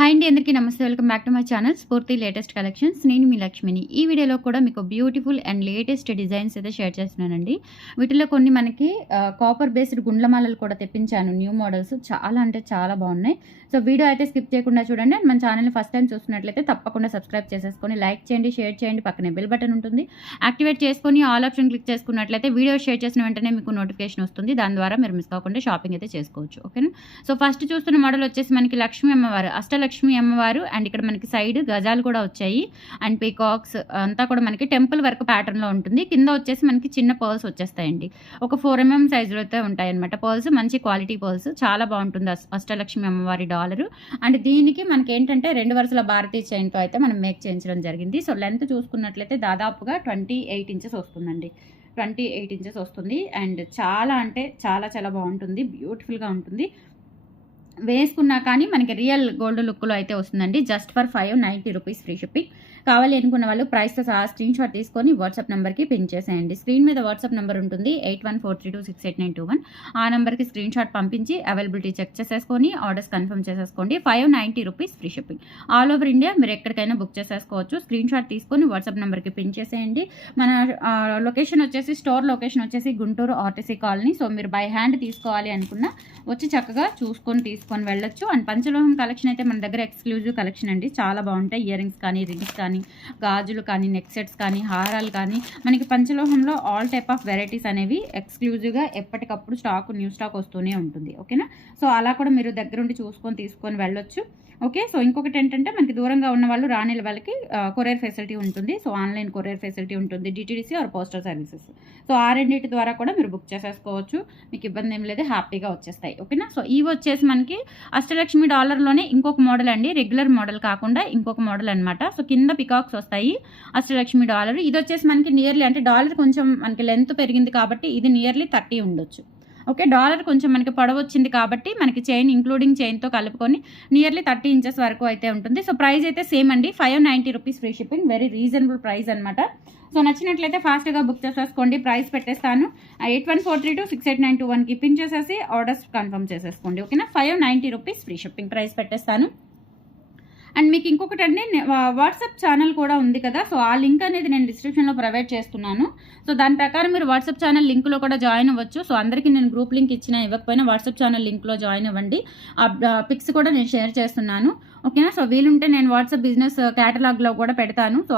Hi అండి అందరికీ నమస్తే. Welcome back to my channel Spoorthi latest collections నేను మీ లక్ష్మిని. ఈ వీడియోలో కూడా మీకు బ్యూటిఫుల్ అండ్ లేటెస్ట్ డిజైన్స్ అయితే షేర్ చేస్తున్నానండి. వీటిలో కొన్ని మనకి కాపర్ బేస్డ్ గుండ్లమాలలు కూడా తెప్పించాను. న్యూ మోడల్స్ చాలా అంటే చాలా బాగున్నాయి. సో వీడియో అయితే స్కిప్ చేయకుండా చూడండి. అండ్ మన ఛానల్ని ఫస్ట్ టైం చూస్తున్నట్లయితే తప్పకుండా సబ్స్క్రైబ్ చేసేసుకొని లైక్ చేయండి షేర్ చేయండి. పక్కనే బెల్ బటన్ ఉంటుంది. యాక్టివేట్ చేసుకొని ఆల్ ఆప్షన్ క్లిక్ చేసుకున్నట్లయితే వీడియో షేర్ చేసిన వెంటనే మీకు నోటిఫికేషన్ వస్తుంది. దాని ద్వారా మీరు మిస్ కాకుండా షాపింగ్ అయితే చేసుకోవచ్చు. ఓకేనా సో ఫస్ట్ చూస్తున్న మోడల్ వచ్చేసి మనకి లక్ష్మీ అమ్మవారు అష్టలక్ష్మి అమ్మవారు అండ్ ఇక్కడ మనకి సైడ్ గజాలు కూడా వచ్చాయి. అండ్ పీకాక్స్ అంతా కూడా మనకి టెంపుల్ వర్క్ ప్యాటర్న్లో ఉంటుంది. కింద వచ్చేసి మనకి చిన్న పర్ల్స్ వచ్చేస్తాయండి. ఒక ఫోర్ ఎంఎం సైజులో అయితే ఉంటాయి అనమాట పర్ల్స్. మంచి క్వాలిటీ పర్ల్స్. చాలా బాగుంటుంది అస్- అష్టలక్ష్మి అమ్మవారి డాలరు. అండ్ దీనికి మనకి ఏంటంటే రెండు వరుసల భారతీయ చైన్తో అయితే మనం మేక్ చేయించడం జరిగింది. సో లెంత్ చూసుకున్నట్లయితే దాదాపుగా ట్వంటీ ఎయిట్ ఇంచెస్ వస్తుందండి. ట్వంటీ ఎయిట్ ఇంచెస్ వస్తుంది. అండ్ చాలా అంటే చాలా చాలా బాగుంటుంది. బ్యూటిఫుల్గా ఉంటుంది. వేసుకున్నా కానీ మనకి రియల్ గోల్డ్ లుక్లో అయితే వస్తుందండి. Just for five ninety rupees free shipping. కావాలి అనుకున్న వాళ్ళు ప్రైస్తో సహా స్క్రీన్ షాట్ తీసుకొని వాట్సాప్ నెంబర్కి పిన్ చేసేయండి. స్క్రీన్ మీద వాట్సాప్ నెంబర్ ఉంటుంది eight one four three two six eight nine two one ఆ నెంబర్కి స్క్రీన్ షాట్ పంపించి అవైలబిలిటీ చెక్ చేసేసుకొని ఆర్డర్స్ కన్ఫర్మ్ చేసేసుకోండి. Five ninety rupees free shipping all over India మీరు ఎక్కడికైనా బుక్ చేసేసుకోవచ్చు. స్క్రీన్ షాట్ తీసుకొని వాట్సాప్ నెంబర్కి పిన్ చేసేయండి. మన లొకేషన్ వచ్చేసి స్టోర్ లొకేషన్ వచ్చేసి గుంటూరు ఆర్టీసీ కాలనీ. సో మీరు బై హ్యాండ్ తీసుకోవాలి అనుకున్నా వచ్చి చక్కగా చూసుకొని తీసుకొని వెళ్ళొచ్చు. అండ్ పంచలోహం కలెక్షన్ అయితే మన దగ్గర ఎక్స్క్లూజివ్ కలెక్షన్ అండి. చాలా బాగుంటాయి. ఇయర్ రింగ్స్ కానీ రింగ్స్ కానీ కానీ గాజులు కానీ నెక్ సెట్స్ కానీ హారాలు కానీ మనకి పంచలోహంలో ఆల్ టైప్ ఆఫ్ వెరైటీస్ అనేవి ఎక్స్క్లూజివ్గా ఎప్పటికప్పుడు స్టాక్ న్యూ స్టాక్ వస్తూనే ఉంటుంది. ఓకేనా సో అలా కూడా మీరు దగ్గరుండి చూసుకొని తీసుకొని వెళ్ళొచ్చు. ఓకే సో ఇంకొకటి ఏంటంటే మనకి దూరంగా ఉన్న వాళ్ళు రాని వాళ్ళకి కొరియర్ ఫెసిలిటీ ఉంటుంది. సో ఆన్లైన్ కొరియర్ ఫెసిలిటీ ఉంటుంది DTDC or postal services. So ఆ రెండింటి ద్వారా కూడా మీరు బుక్ చేసేసుకోవచ్చు. మీకు ఇబ్బంది ఏం లేదు హ్యాపీగా వచ్చేస్తాయి. ఓకేనా? సో ఇవి వచ్చేసి మనకి అష్టలక్ష్మి డాలర్లోనే ఇంకొక మోడల్ అండి. రెగ్యులర్ మోడల్ కాకుండా ఇంకొక మోడల్ అనమాట సో కింద పికాక్స్ వస్తాయి అష్టలక్ష్మి డాలర్. ఇది వచ్చేసి మనకి నియర్లీ అంటే డాలర్ కొంచెం మనకి లెంత్ పెరిగింది కాబట్టి ఇది నియర్లీ థర్టీ ఉండొచ్చు. ఓకే డాలర్ కొంచెం మనకి పొడవచ్చింది కాబట్టి మనకి చైన్ ఇంక్లూడింగ్ చైన్తో కలుపుకొని నియర్లీ థర్టీ ఇంచెస్ వరకు అయితే ఉంటుంది. సో ప్రైస్ అయితే సేమ్ అండి. Five ninety rupees free shipping. Very reasonable price అనమాట సో నచ్చినట్లయితే ఫాస్ట్గా బుక్ చేసేసుకోండి. ప్రైస్ పెట్టేస్తాను. Eight one four three two six eight nine two వన్కి పిన్ చేసేసి ఆర్డర్స్ కన్ఫర్మ్ చేసేసుకోండి. ఓకేనా? Five ninety rupees free shipping price పెట్టేస్తాను. అండ్ మీకు ఇంకొకటి అండి వాట్సాప్ ఛానల్ కూడా ఉంది కదా సో ఆ లింక్ అనేది నేను డిస్క్రిప్షన్లో ప్రొవైడ్ చేస్తున్నాను. సో దాని ప్రకారం మీరు వాట్సాప్ ఛానల్ లింక్లో కూడా జాయిన్ అవ్వచ్చు. సో అందరికీ నేను గ్రూప్ లింక్ ఇచ్చినా ఇవ్వకపోయినా వాట్సాప్ ఛానల్ లింక్లో జాయిన్ అవ్వండి. ఆ పిక్స్ కూడా నేను షేర్ చేస్తున్నాను. ఓకేనా? సో వీలుంటే నేను వాట్సాప్ బిజినెస్ uh, క్యాటలాగ్లో కూడా పెడతాను. సో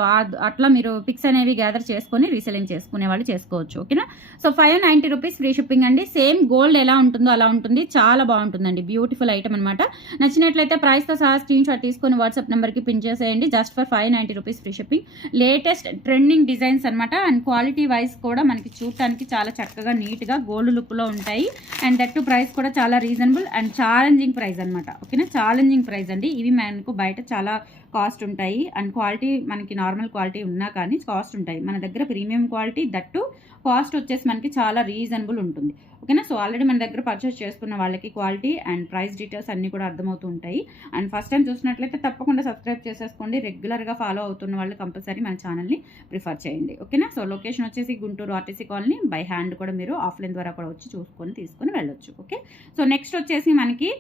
అట్లా మీరు పిక్స్ అనేవి గ్యాదర్ చేసుకొని రీసెలింగ్ చేసుకునే వాళ్ళు చేసుకోవచ్చు. ఓకేనా? So five ninety rupees free shipping అండి. సేమ్ గోల్డ్ ఎలా ఉంటుందో అలా ఉంటుంది. చాలా బాగుంటుందండి. బ్యూటిఫుల్ ఐటమ్ అనమాట నచ్చినట్లయితే ప్రైస్తో సహా స్క్రీన్ షాట్ తీసుకొని వాట్సాప్ నెంబర్కి పిన్ చేసేయండి. Just for five ninety rupees free shipping. Latest trending designs అనమాట అండ్ క్వాలిటీ వైజ్ కూడా మనకి చూడటానికి చాలా చక్కగా నీట్గా గోల్డ్ లుక్లో ఉంటాయి. అండ్ దట్ టు ప్రైస్ కూడా చాలా రీజనబుల్ అండ్ ఛాలెంజింగ్ ప్రైస్ అనమాట ఓకేనా? ఛాలెంజింగ్ ప్రైస్ అండి. ఇవి మనకు బయట చాలా కాస్ట్ ఉంటాయి. అండ్ క్వాలిటీ మనకి నార్మల్ క్వాలిటీ ఉన్నా కానీ కాస్ట్ ఉంటాయి. మన దగ్గర ప్రీమియం క్వాలిటీ దట్టు కాస్ట్ వచ్చేసి మనకి చాలా రీజనబుల్ ఉంటుంది. ఓకేనా? సో ఆల్రెడీ మన దగ్గర పర్చేస్ చేసుకున్న వాళ్ళకి క్వాలిటీ అండ్ ప్రైస్ డీటెయిల్స్ అన్నీ కూడా అర్థమవుతూ ఉంటాయి. అండ్ ఫస్ట్ టైం చూసినట్లయితే తప్పకుండా సబ్స్క్రైబ్ చేసేసుకోండి. రెగ్యులర్గా ఫాలో అవుతున్న వాళ్ళు కంపల్సరీ మన ఛానల్ని ప్రిఫర్ చేయండి. ఓకేనా? సో లొకేషన్ వచ్చేసి Guntur RTC colony. By hand కూడా మీరు ఆఫ్లైన్ ద్వారా కూడా వచ్చి చూసుకొని తీసుకొని వెళ్ళొచ్చు. ఓకే? సో నెక్స్ట్ వచ్చేసి మనకి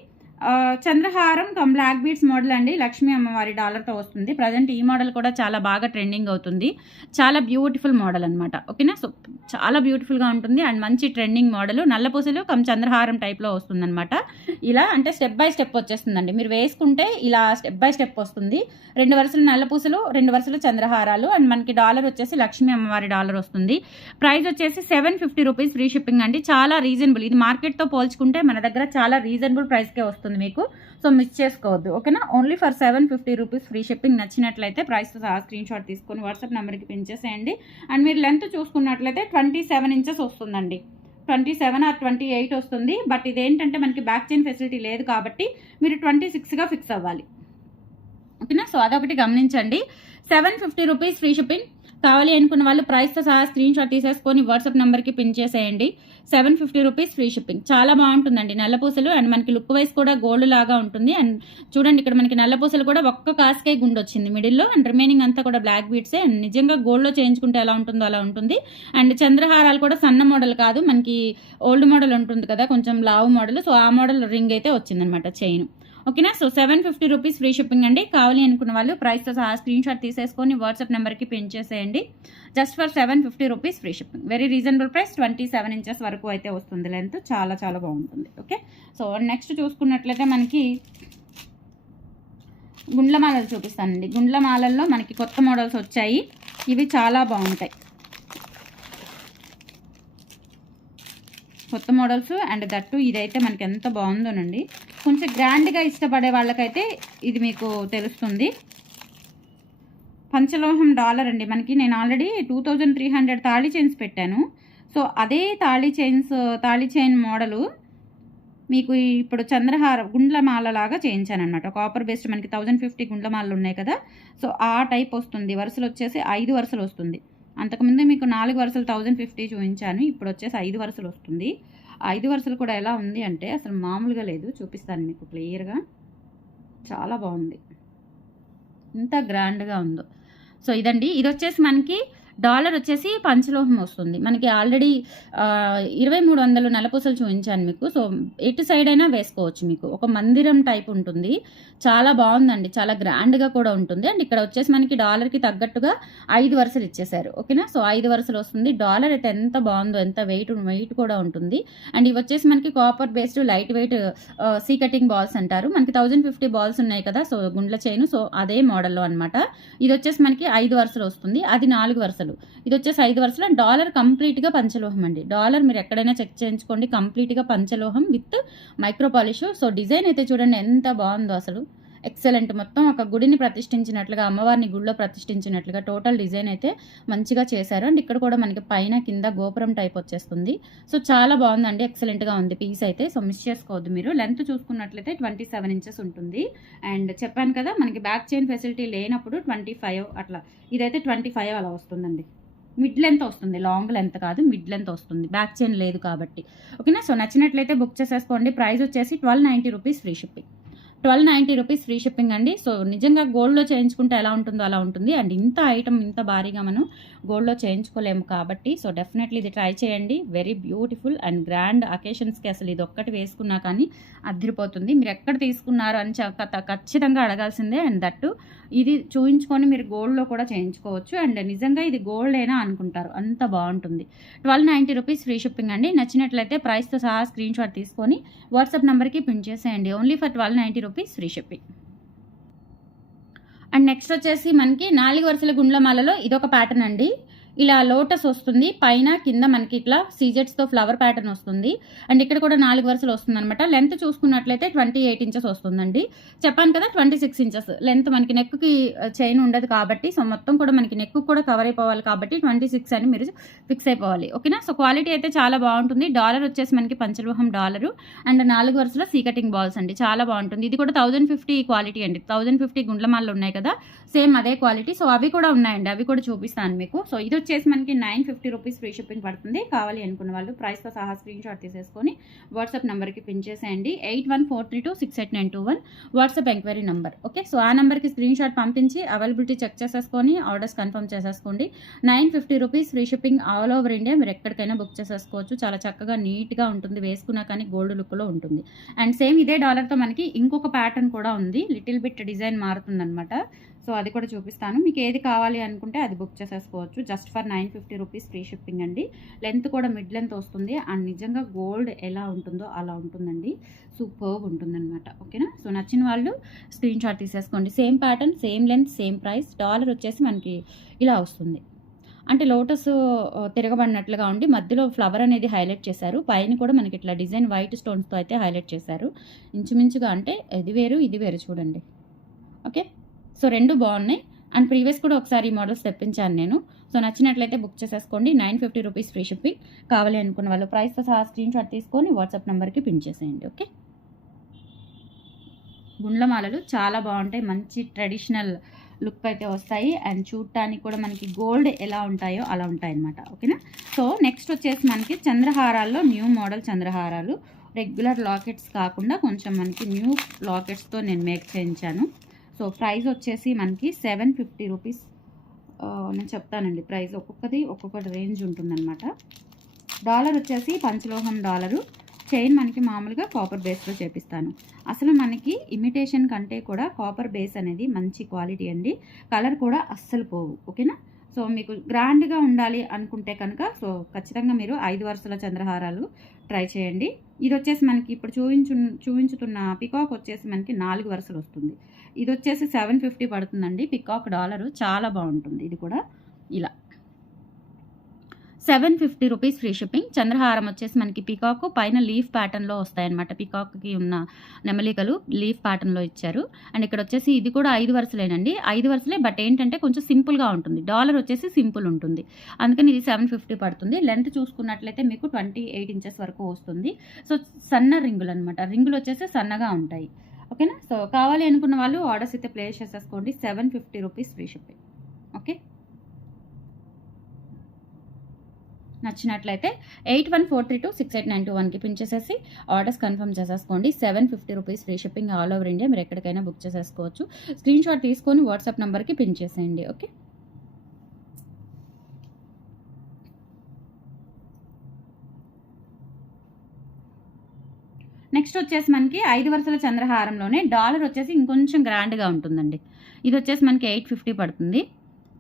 చంద్రహారం కమ్ బ్లాక్ బీడ్స్ మోడల్ అండి. లక్ష్మీ అమ్మవారి డాలర్తో వస్తుంది. ప్రజెంట్ ఈ మోడల్ కూడా చాలా బాగా ట్రెండింగ్ అవుతుంది. చాలా బ్యూటిఫుల్ మోడల్ అనమాట ఓకేనా? సో చాలా బ్యూటిఫుల్గా ఉంటుంది. అండ్ మంచి ట్రెండింగ్ మోడల్ నల్లపూసలు కమ్ చంద్రహారం టైప్లో వస్తుందన్నమాట. ఇలా అంటే స్టెప్ బై స్టెప్ వచ్చేస్తుందండి. మీరు వేసుకుంటే ఇలా స్టెప్ బై స్టెప్ వస్తుంది. రెండు వరుసలు నల్లపూసలు రెండు వరుసలు చంద్రహారాలు. అండ్ మనకి డాలర్ వచ్చేసి లక్ష్మీ అమ్మవారి డాలర్ వస్తుంది. ప్రైస్ వచ్చేసి seven fifty rupees free shipping అండి. చాలా రీజనబుల్ ఇది మార్కెట్తో పోల్చుకుంటే మన దగ్గర చాలా రీజనబుల్ ప్రైస్కే వస్తుంది. మీకు. సో మిస్ చేసుకోవద్దు. ఓకేనా? Only for seven fifty rupees free shipping నచ్చినట్లయితే ప్రైస్తో సహా స్క్రీన్ షాట్ తీసుకొని వాట్సాప్ నెంబర్కి పిన్ చేసేయండి. అండ్ మీరు లెంత్ చూసుకున్నట్లయితే ట్వంటీ సెవెన్ ఇంచెస్ వస్తుందండి. Twenty seven or twenty eight వస్తుంది. బట్ ఇదేంటంటే మనకి బ్యాక్ చైన్ ఫెసిలిటీ లేదు కాబట్టి మీరు ట్వంటీ సిక్స్గా ఫిక్స్ అవ్వాలి. ఓకేనా? సో అదొకటి గమనించండి. Seven fifty rupees free shipping కావాలి అనుకున్న వాళ్ళు ప్రైస్తో సహా స్క్రీన్ షాట్ తీసేసుకొని వాట్సాప్ నెంబర్కి పిన్ చేసేయండి. Seven fifty rupees free shipping చాలా బాగుంటుందండి నల్లపూసలు అండ్ మనకి లుక్ వైజ్ కూడా గోల్డ్ లాగా ఉంటుంది. అండ్ చూడండి ఇక్కడ మనకి నల్లపూసలు కూడా ఒక్క కాస్కై గుండు వచ్చింది. మిడిల్లో అండ్ రిమైనింగ్ అంతా కూడా బ్లాక్ బీట్సే అండ్ నిజంగా గోల్డ్లో చేయించుకుంటే ఎలా ఉంటుందో అలా ఉంటుంది. అండ్ చంద్రహారాలు కూడా సన్న మోడల్ కాదు. మనకి ఓల్డ్ మోడల్ ఉంటుంది కదా కొంచెం లావు మోడల్ సో ఆ మోడల్ రింగ్ అయితే వచ్చిందనమాట చైన్ ఓకేనా? So seven fifty rupees free shipping అండి. కావాలి అనుకున్న వాళ్ళు ప్రైస్తో సహా స్క్రీన్ షాట్ తీసేసుకొని వాట్సాప్ నెంబర్కి పిన్ చేసేయండి. Just for seven fifty rupees free shipping very reasonable price twenty seven inches వరకు అయితే వస్తుంది లెంత్ చాలా చాలా బాగుంటుంది. ఓకే? సో నెక్స్ట్ చూసుకున్నట్లయితే మనకి గుండ్లమాలలు చూపిస్తానండి. గుండ్లమాలల్లో మనకి కొత్త మోడల్స్ వచ్చాయి. ఇవి చాలా బాగుంటాయి. కొత్త మోడల్స్ అండ్ దట్టు ఇదైతే మనకి ఎంత బాగుందోనండి. కొంచెం గ్రాండ్గా ఇష్టపడే వాళ్ళకైతే ఇది మీకు తెలుస్తుంది. పంచలోహం డాలర్ అండి. మనకి నేను already two thousand three hundred తాళి చైన్స్ పెట్టాను. సో అదే తాళి చైన్స్ తాళి చైన్ మోడలు మీకు ఇప్పుడు చంద్రహార గుండ్లమాల లాగా చేయించాను అనమాట కాపర్ బేస్డ్ మనకి థౌజండ్ ఫిఫ్టీ గుండ్లమాలలు ఉన్నాయి కదా. సో ఆ టైప్ వస్తుంది. వరుసలు వచ్చేసి ఐదు వరుసలు వస్తుంది. అంతకుముందు మీకు నాలుగు వరుసలు థౌజండ్ ఫిఫ్టీ చూపించాను ఇప్పుడు వచ్చేసి ఐదు వరుసలు వస్తుంది. ఐదు వరుసలు కూడా ఎలా ఉంది అంటే అసలు మామూలుగా లేదు చూపిస్తాను మీకు క్లియర్గా. చాలా బాగుంది. ఎంత గ్రాండ్గా ఉందో. సో ఇదండి. ఇది వచ్చేసి మనకి డాలర్ వచ్చేసి పంచలోహం వస్తుంది. మనకి ఆల్రెడీ ఇరవై మూడు వందలు నెలపూసలు చూపించాను మీకు. సో ఎటు సైడ్ అయినా వేసుకోవచ్చు మీకు. ఒక మందిరం టైప్ ఉంటుంది. చాలా బాగుందండి. చాలా గ్రాండ్గా కూడా ఉంటుంది. అండ్ ఇక్కడ వచ్చేసి మనకి డాలర్కి తగ్గట్టుగా ఐదు వరుసలు ఇచ్చేసారు ఓకేనా? సో ఐదు వరుసలు వస్తుంది. డాలర్ అయితే ఎంత బాగుందో ఎంత వెయిట్ వెయిట్ కూడా ఉంటుంది. అండ్ ఇవి వచ్చేసి మనకి copper based light weight C cutting balls అంటారు. మనకి థౌజండ్ ఫిఫ్టీ బాల్స్ ఉన్నాయి కదా? So Gundla chain. సో అదే మోడల్లో అనమాట ఇది వచ్చేసి మనకి ఐదు వరుసలు వస్తుంది. అది నాలుగు వరుసలు. ఇది వచ్చేసి ఐదు వరుసలు. అండ్ డాలర్ కంప్లీట్గా పంచలోహం అండి. డాలర్ మీరు ఎక్కడైనా చెక్ చేయించుకోండి. కంప్లీట్గా పంచలోహం with micro polish. So design అయితే చూడండి ఎంత బాగుందో అసలు. ఎక్సలెంట్. మొత్తం ఒక గుడిని ప్రతిష్ఠించినట్లుగా అమ్మవారిని గుడిలో ప్రతిష్ఠించినట్లుగా టోటల్ డిజైన్ అయితే మంచిగా చేశారు. అండ్ ఇక్కడ కూడా మనకి పైన కింద గోపురం టైప్ వచ్చేస్తుంది. సో చాలా బాగుందండి. ఎక్సలెంట్గా ఉంది పీస్ అయితే. సో మిస్ చేసుకోవద్దు మీరు. లెంత్ చూసుకున్నట్లయితే ట్వంటీ సెవెన్ ఇంచెస్ ఉంటుంది. అండ్ చెప్పాను కదా మనకి బ్యాక్ చైన్ ఫెసిలిటీ లేనప్పుడు ట్వంటీ ఫైవ్ అట్లా. ఇదైతే ట్వంటీ ఫైవ్ అలా వస్తుందండి. మిడ్ లెంత్ వస్తుంది. లాంగ్ లెంత్ కాదు మిడ్ లెంత్ వస్తుంది. బ్యాక్ చైన్ లేదు కాబట్టి. ఓకేనా? సో నచ్చినట్లయితే బుక్ చేసేసుకోండి. ప్రైస్ వచ్చేసి twelve ninety rupees free shipping. Twelve ninety rupees free shipping అండి. సో నిజంగా గోల్డ్లో చేయించుకుంటే ఎలా ఉంటుందో అలా ఉంటుంది. అండ్ ఇంత ఐటమ్ ఇంత భారీగా మనం గోల్డ్లో చేయించుకోలేము కాబట్టి సో డెఫినెట్లీ ఇది ట్రై చేయండి. వెరీ బ్యూటిఫుల్ అండ్ గ్రాండ్ అకేషన్స్కి అసలు ఇది ఒక్కటి వేసుకున్నా కానీ అదిరిపోతుంది. మీరు ఎక్కడ తీసుకున్నారు అని ఖచ్చితంగా అడగాల్సిందే. అండ్ దట్టు ఇది చూయించుకొని మీరు గోల్డ్లో కూడా చేయించుకోవచ్చు. అండ్ నిజంగా ఇది గోల్డ్ అయినా అనుకుంటారు. అంత బాగుంటుంది. Twelve ninety rupees free shipping అండి. నచ్చినట్లయితే ప్రైస్తో సహా స్క్రీన్ షాట్ తీసుకొని వాట్సాప్ నెంబర్కి పిన్ చేసేయండి. Only for twelve ninety rupees free shipping and next వచ్చేసి మనకి నాలుగు వరుసల గుండ్లమాలలో ఇదొక ప్యాటర్న్ అండి. ఇలా లోటస్ వస్తుంది. పైన కింద మనకి ఇట్లా సీజెట్స్తో ఫ్లవర్ ప్యాటర్న్ వస్తుంది. అండ్ ఇక్కడ కూడా నాలుగు వరుసలు వస్తుంది అనమాట లెంత్ చూసుకున్నట్లయితే ట్వంటీ ఎయిట్ ఇంచెస్ వస్తుందండి. చెప్పాను కదా ట్వంటీ సిక్స్ ఇంచెస్. లెంత్ మనకి నెక్కి చైన్ ఉండదు కాబట్టి సో మొత్తం కూడా మనకి నెక్ కూడా కవర్ అయిపోవాలి కాబట్టి ట్వంటీ సిక్స్ అని మీరు ఫిక్స్ అయిపోవాలి. ఓకేనా? సో క్వాలిటీ అయితే చాలా బాగుంటుంది. డాలర్ వచ్చేసి మనకి పంచలోహం డాలరు. అండ్ నాలుగు వరుసలో సీకటింగ్ బాల్స్ అండి. చాలా బాగుంటుంది. ఇది కూడా థౌజండ్ ఫిఫ్టీ క్వాలిటీ అండి. థౌజండ్ ఫిఫ్టీ గుండ్లమాలు ఉన్నాయి కదా. సేమ్ అదే క్వాలిటీ సో అవి కూడా ఉన్నాయండి. అవి కూడా చూపిస్తాను మీకు. సో ఇది వచ్చేసి మనకి nine fifty rupees free shipping పడుతుంది. కావాలి అనుకున్న వాళ్ళు ప్రైస్తో సహా స్క్రీన్ షాట్ తీసేసుకొని వాట్సాప్ నెంబర్కి పిన్ చేసేయండి. Eight one four three two six eight nine two one WhatsApp enquiry number. Okay? So ఆ నెంబర్కి స్క్రీన్ షాట్ పంపించి అవైలబిలిటీ చెక్ చేసేసుకొని ఆర్డర్స్ కన్ఫర్మ్ చేసేసుకోండి. Nine fifty rupees free shipping all over India మీరు ఎక్కడికైనా book చేసేసుకోవచ్చు. చాలా చక్కగా నీట్గా ఉంటుంది. వేసుకున్నా కానీ గోల్డ్ లుక్లో ఉంటుంది. అండ్ సేమ్ ఇదే డాలర్తో మనకి ఇంకొక ప్యాటర్న్ కూడా ఉంది. లిటిల్ బిట్ డిజైన్ మారుతుందనమాట సో అది కూడా చూపిస్తాను. మీకు ఏది కావాలి అనుకుంటే అది బుక్ చేసేసుకోవచ్చు. Just for nine fifty rupees free shipping అండి. లెంత్ కూడా మిడ్ లెంత్ వస్తుంది. అండ్ నిజంగా గోల్డ్ ఎలా ఉంటుందో అలా ఉంటుందండి. సూపర్గా ఉంటుందన్నమాట. ఓకేనా? సో నచ్చిన వాళ్ళు స్క్రీన్ షాట్ తీసేసుకోండి. Same pattern same length same price. Dollar వచ్చేసి మనకి ఇలా వస్తుంది. అంటే లోటస్ తిరగబడినట్లుగా ఉండి మధ్యలో ఫ్లవర్ అనేది హైలైట్ చేశారు. పైన కూడా మనకి ఇట్లా డిజైన్ వైట్ స్టోన్స్తో అయితే హైలైట్ చేశారు. ఇంచుమించుగా అంటే ఇది వేరు ఇది వేరు చూడండి. ఓకే? సో రెండు బాగున్నాయి. అండ్ ప్రీవియస్ కూడా ఒకసారి ఈ మోడల్స్ తెప్పించాను నేను. సో నచ్చినట్లయితే బుక్ చేసేసుకోండి. Nine fifty rupees free shipping కావాలి అనుకున్న వాళ్ళు ప్రైస్తో సహా స్క్రీన్ షాట్ తీసుకొని వాట్సాప్ నెంబర్కి పిన్ చేసేయండి ఓకే గుండ్లమాలలు చాలా బాగుంటాయి. మంచి ట్రెడిషనల్ లుక్ అయితే వస్తాయి. అండ్ చూడటానికి కూడా మనకి గోల్డ్ ఎలా ఉంటాయో అలా ఉంటాయన్నమాట ఓకేనా? సో నెక్స్ట్ వచ్చేసి మనకి చంద్రహారాల్లో న్యూ మోడల్ చంద్రహారాలు. రెగ్యులర్ లాకెట్స్ కాకుండా కొంచెం మనకి న్యూ లాకెట్స్తో నేను మేక్ చేయించాను. సో ప్రైస్ వచ్చేసి మనకి సెవెన్ ఫిఫ్టీ రూపీస్. నేను చెప్తానండి ప్రైస్. ఒక్కొక్కది ఒక్కొక్కటి రేంజ్ ఉంటుందన్నమాట. డాలర్ వచ్చేసి పంచలోహం డాలరు. చైన్ మనకి మామూలుగా కాపర్ బేస్లో చేపిస్తాను. అసలు మనకి ఇమిటేషన్ కంటే కూడా కాపర్ బేస్ అనేది మంచి క్వాలిటీ అండి. కలర్ కూడా అస్సలు పోవు. ఓకేనా? సో మీకు గ్రాండ్గా ఉండాలి అనుకుంటే కనుక సో ఖచ్చితంగా మీరు ఐదు వరుసల చంద్రహారాలు ట్రై చేయండి. ఇది వచ్చేసి మనకి ఇప్పుడు చూపించు చూపించుతున్న పికాక్ వచ్చేసి మనకి నాలుగు వరుసలు వస్తుంది. ఇది వచ్చేసి సెవెన్ ఫిఫ్టీ పడుతుందండి. పికాక్ డాలరు చాలా బాగుంటుంది. ఇది కూడా ఇలా. Seven fifty rupees free shipping. చంద్రహారం వచ్చేసి మనకి పికాక్ పైన లీఫ్ ప్యాటర్న్లో వస్తాయన్నమాట. పికాక్కి ఉన్న నెమలికలు లీఫ్ ప్యాటర్న్లో ఇచ్చారు. అండ్ ఇక్కడ వచ్చేసి ఇది కూడా ఐదు వరుసలేనండి. ఐదు వరుసలే బట్ ఏంటంటే కొంచెం సింపుల్గా ఉంటుంది. డాలర్ వచ్చేసి సింపుల్ ఉంటుంది. అందుకని ఇది సెవెన్ ఫిఫ్టీ పడుతుంది. లెంత్ చూసుకున్నట్లయితే మీకు ట్వంటీ ఎయిట్ ఇంచెస్ వరకు వస్తుంది. సో సన్న రింగులు అనమాట రింగులు వచ్చేసి సన్నగా ఉంటాయి. ఓకేనా? సో కావాలి అనుకున్న వాళ్ళు ఆర్డర్స్ అయితే ప్లేస్ చేసేసుకోండి. Seven fifty rupees free shipping okay నచ్చినట్లయితే eight one four three two six eight nine two వన్కి పిన్ చేసేసి ఆర్డర్స్ కన్ఫర్మ్ చేసేసుకోండి. Seven fifty rupees free shipping all over India మీరు ఎక్కడికైనా బుక్ చేసేసుకోవచ్చు. స్క్రీన్ షాట్ తీసుకొని వాట్సాప్ నెంబర్కి పిన్ చేసేయండి. ఓకే నెక్స్ట్ వచ్చేసి మనకి ఐదు వరుసల చంద్రహారంలోనే డాలర్ వచ్చేసి ఇంకొంచెం గ్రాండ్గా ఉంటుందండి. ఇది వచ్చేసి మనకి ఎయిట్ ఫిఫ్టీ పడుతుంది.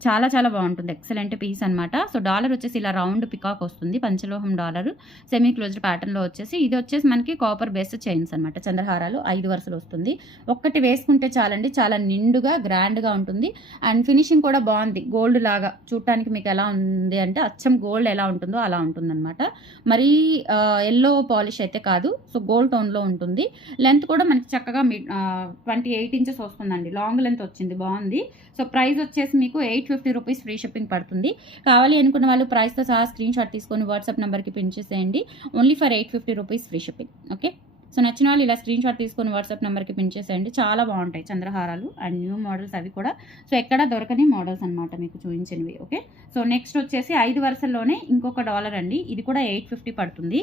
చాలా చాలా బాగుంటుంది. ఎక్సలెంట్ పీస్ అనమాట సో డాలర్ వచ్చేసి ఇలా రౌండ్ పికాక్ వస్తుంది. పంచలోహం డాలర్ సెమీ క్లోజ్డ్ ప్యాటర్న్లో వచ్చేసి. ఇది వచ్చేసి మనకి కాపర్ బేస్డ్ చైన్స్ అనమాట చంద్రహారాలు ఐదు వరుసలు వస్తుంది. ఒక్కటి వేసుకుంటే చాలండి. చాలా నిండుగా గ్రాండ్గా ఉంటుంది. అండ్ ఫినిషింగ్ కూడా బాగుంది. గోల్డ్ లాగా చూడటానికి మీకు ఎలా ఉంది అంటే అచ్చం గోల్డ్ ఎలా ఉంటుందో అలా ఉంటుందన్నమాట. మరీ ఎల్లో పాలిష్ అయితే కాదు. సో గోల్డ్ టోన్లో ఉంటుంది. లెంత్ కూడా మనకి చక్కగా ట్వంటీ ఎయిట్ ఇంచెస్ వస్తుందండి. లాంగ్ లెంత్ వచ్చింది. బాగుంది. సో ప్రైస్ వచ్చేసి మీకు eight fifty rupees free shipping పడుతుంది. కావాలి అనుకున్న వాళ్ళు ప్రైస్తో సహా స్క్రీన్ షాట్ తీసుకొని వాట్సాప్ నెంబర్కి పిన్ చేసేయండి. Only for eight fifty rupees free shipping. Okay? So నచ్చిన వాళ్ళు ఇలా స్క్రీన్ షాట్ తీసుకొని వాట్సాప్ నెంబర్కి పిన్ చేసేయండి. చాలా బాగుంటాయి చంద్రహారాలు అండ్ న్యూ మోడల్స్ అవి కూడా. సో ఎక్కడ దొరకని మోడల్స్ అనమాట మీకు చూపించినవి ఓకే సో నెక్స్ట్ వచ్చేసి ఐదు వరుసల్లోనే ఇంకొక డాలర్ అండి. ఇది కూడా ఎయిట్ ఫిఫ్టీ పడుతుంది.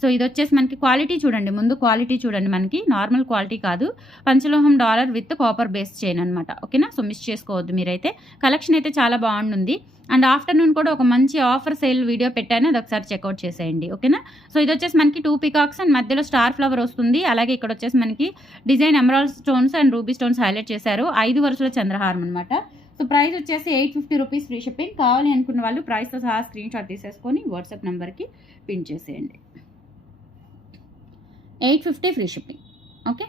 సో ఇది వచ్చేసి మనకి క్వాలిటీ చూడండి. ముందు క్వాలిటీ చూడండి మనకి. నార్మల్ క్వాలిటీ కాదు. పంచలోహం dollar with copper base chain అనమాట ఓకేనా సో మిస్ చేసుకోవద్దు మీరైతే. కలెక్షన్ అయితే చాలా బాగుంటుంది అండ్ ఆఫ్టర్నూన్ కూడా ఒక మంచి ఆఫర్ సేల్ వీడియో పెట్టాను. అది ఒకసారి చెక్అవుట్ చేసేయండి. ఓకేనా? సో ఇది వచ్చేసి మనకి టూ పికాక్స్ అండ్ మధ్యలో స్టార్ ఫ్లవర్ వస్తుంది. అలాగే ఇక్కడ వచ్చేసి మనకి design emerald stones and ruby stones highlight చేశారు. ఐదు వరుసల చంద్రహారం అనమాట సో ప్రైస్ వచ్చేసి eight fifty rupees free shipping కావాలి అనుకున్న వాళ్ళు ప్రైస్తో సహా స్క్రీన్ షాట్ తీసేసుకొని వాట్సాప్ నెంబర్కి పిన్ చేసేయండి. Eight fifty free shipping okay?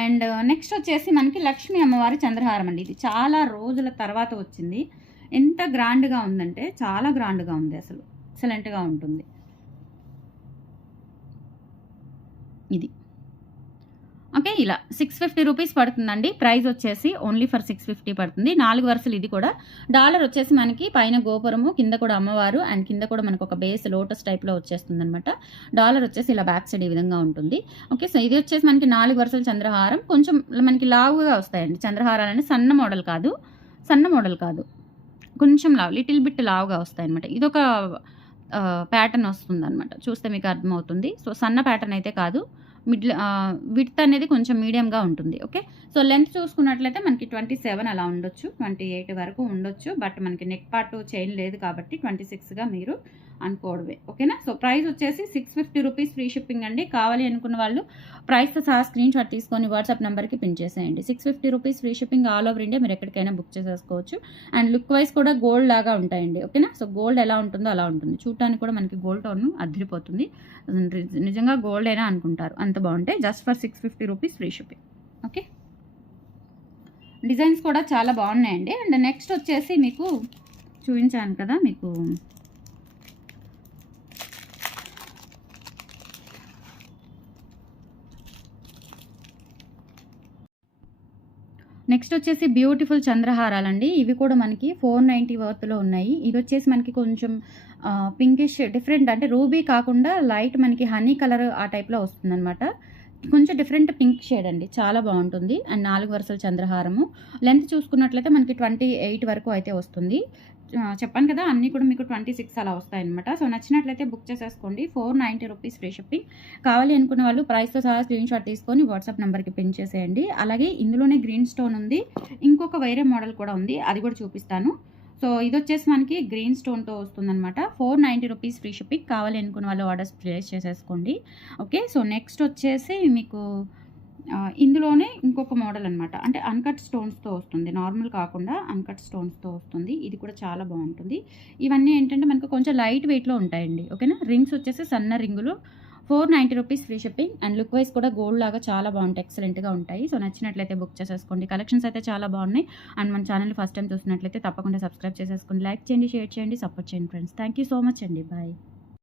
And next వచ్చేసి మనకి లక్ష్మీ అమ్మవారి చంద్రహారం అండి. ఇది చాలా రోజుల తర్వాత వచ్చింది. ఎంత గ్రాండ్గా ఉందంటే చాలా గ్రాండ్గా ఉంది అసలు. ఎక్సలెంట్గా ఉంటుంది. ఇది. ఓకే ఇలా సిక్స్ ఫిఫ్టీ రూపీస్ పడుతుందండి. ప్రైస్ వచ్చేసి ఓన్లీ ఫర్ సిక్స్ ఫిఫ్టీ పడుతుంది. నాలుగు వరుసలు ఇది కూడా. డాలర్ వచ్చేసి మనకి పైన గోపురము కింద కూడా అమ్మవారు అండ్ కింద కూడా మనకు ఒక బేస్ లోటస్ టైప్లో వచ్చేస్తుంది అనమాట డాలర్ వచ్చేసి ఇలా బ్యాక్ సైడ్ ఈ విధంగా ఉంటుంది. ఓకే సో ఇది వచ్చేసి మనకి నాలుగు వరుసలు చంద్రహారం. కొంచెం మనకి లావుగా వస్తాయండి. చంద్రహారాలు అనేది సన్న మోడల్ కాదు. సన్న మోడల్ కాదు. కొంచెం లావు లిటిల్ బిట్ లావుగా వస్తాయి అనమాట ఇదొక ప్యాటర్న్ వస్తుంది అనమాట చూస్తే మీకు అర్థమవుతుంది. సో సన్న ప్యాటర్న్ అయితే కాదు. మిడ్ విడ్త్ అనేది కొంచెం మీడియంగా ఉంటుంది ఓకే? సో లెంత్ చూసుకున్నట్లయితే మనకి ట్వంటీ సెవెన్ అలా ఉండొచ్చు ట్వంటీ ఎయిట్ వరకు ఉండొచ్చు బట్ మనకి నెక్ పార్ట్ చైన్ లేదు కాబట్టి ట్వంటీ సిక్స్గా మీరు అనుకోవడమే. ఓకేనా? సో ప్రైస్ వచ్చేసి six fifty rupees free shipping అండి. కావాలి అనుకున్న వాళ్ళు ప్రైస్తో సహా స్క్రీన్ షాట్ తీసుకొని వాట్సాప్ నెంబర్కి పిన్ చేసేయండి. Six fifty rupees free shipping all over India మీరు ఎక్కడికైనా బుక్ చేసేసుకోవచ్చు. అండ్ లుక్ వైజ్ కూడా గోల్డ్ లాగా ఉంటాయండి. ఓకేనా? సో గోల్డ్ ఎలా ఉంటుందో అలా ఉంటుంది. చూడటానికి కూడా మనకి గోల్డ్ టోన్ అదిరిపోతుంది. నిజంగా గోల్డ్ అయినా అనుకుంటారు. అంత బాగుంటాయి. Just for six fifty rupees free shipping okay? Designs కూడా చాలా బాగున్నాయండి. అండ్ నెక్స్ట్ వచ్చేసి మీకు చూపించాను కదా మీకు నెక్స్ట్ వచ్చేసి బ్యూటిఫుల్ చంద్రహారాలండి. ఇవి కూడా మనకి ఫోర్ నైంటీ వర్త్లో ఉన్నాయి. ఇది వచ్చేసి మనకి కొంచెం పింకిష్ డిఫరెంట్ అంటే రూబీ కాకుండా లైట్ మనకి హనీ కలర్ ఆ టైప్లో వస్తుందన్నమాట. కొంచెం డిఫరెంట్ పింక్ షేడ్ అండి. చాలా బాగుంటుంది. అండ్ నాలుగు వరుసల చంద్రహారము. లెంత్ చూసుకున్నట్లయితే మనకి ట్వంటీ ఎయిట్ వరకు అయితే వస్తుంది. చెప్పాను కదా అన్నీ కూడా మీకు ట్వంటీ సిక్స్ అలా వస్తాయన్నమాట. సో నచ్చినట్లయితే బుక్ చేసేసుకోండి. Four ninety rupees free shipping. కావాలి అనుకున్న వాళ్ళు ప్రైస్తో సహా స్క్రీన్ షాట్ తీసుకొని వాట్సాప్ నెంబర్కి పిన్ చేసేయండి. అలాగే ఇందులోనే గ్రీన్ స్టోన్ ఉంది. ఇంకొక వేరే మోడల్ కూడా ఉంది. అది కూడా చూపిస్తాను. సో ఇది వచ్చేసి మనకి గ్రీన్ స్టోన్తో వస్తుందన్నమాట. Four ninety rupees free shipping. కావాలి అనుకున్న వాళ్ళు ఆర్డర్స్ ప్లేస్ చేసేసుకోండి. ఓకే సో నెక్స్ట్ వచ్చేసి మీకు ఇందులోనే ఇంకొక మోడల్ అనమాట అంటే అన్కట్ స్టోన్స్తో వస్తుంది. నార్మల్ కాకుండా అన్కట్ స్టోన్స్తో వస్తుంది. ఇది కూడా చాలా బాగుంటుంది. ఇవన్నీ ఏంటంటే మనకు కొంచెం లైట్ వెయిట్లో ఉంటాయండి. ఓకేనా? రింగ్స్ వచ్చేసి సన్న రింగులు. Four ninety rupees free shipping and look wise కూడా గోల్డ్ లాగా చాలా బాగుంటాయి. ఎక్సలెంట్గా ఉంటాయి. సో నచ్చినట్లయితే బుక్ చేసేసుకోండి. కలెక్షన్స్ అయితే చాలా బాగున్నాయి. అండ్ మన ఛానల్ ఫస్ట్ టైం చూసినట్లయితే తప్పకుండా సబ్స్క్రైబ్ చేసేసుకోండి. లైక్ చేయండి షేర్ చేయండి సపోర్ట్ చేయండి friends thank you so much అండి. బాయ్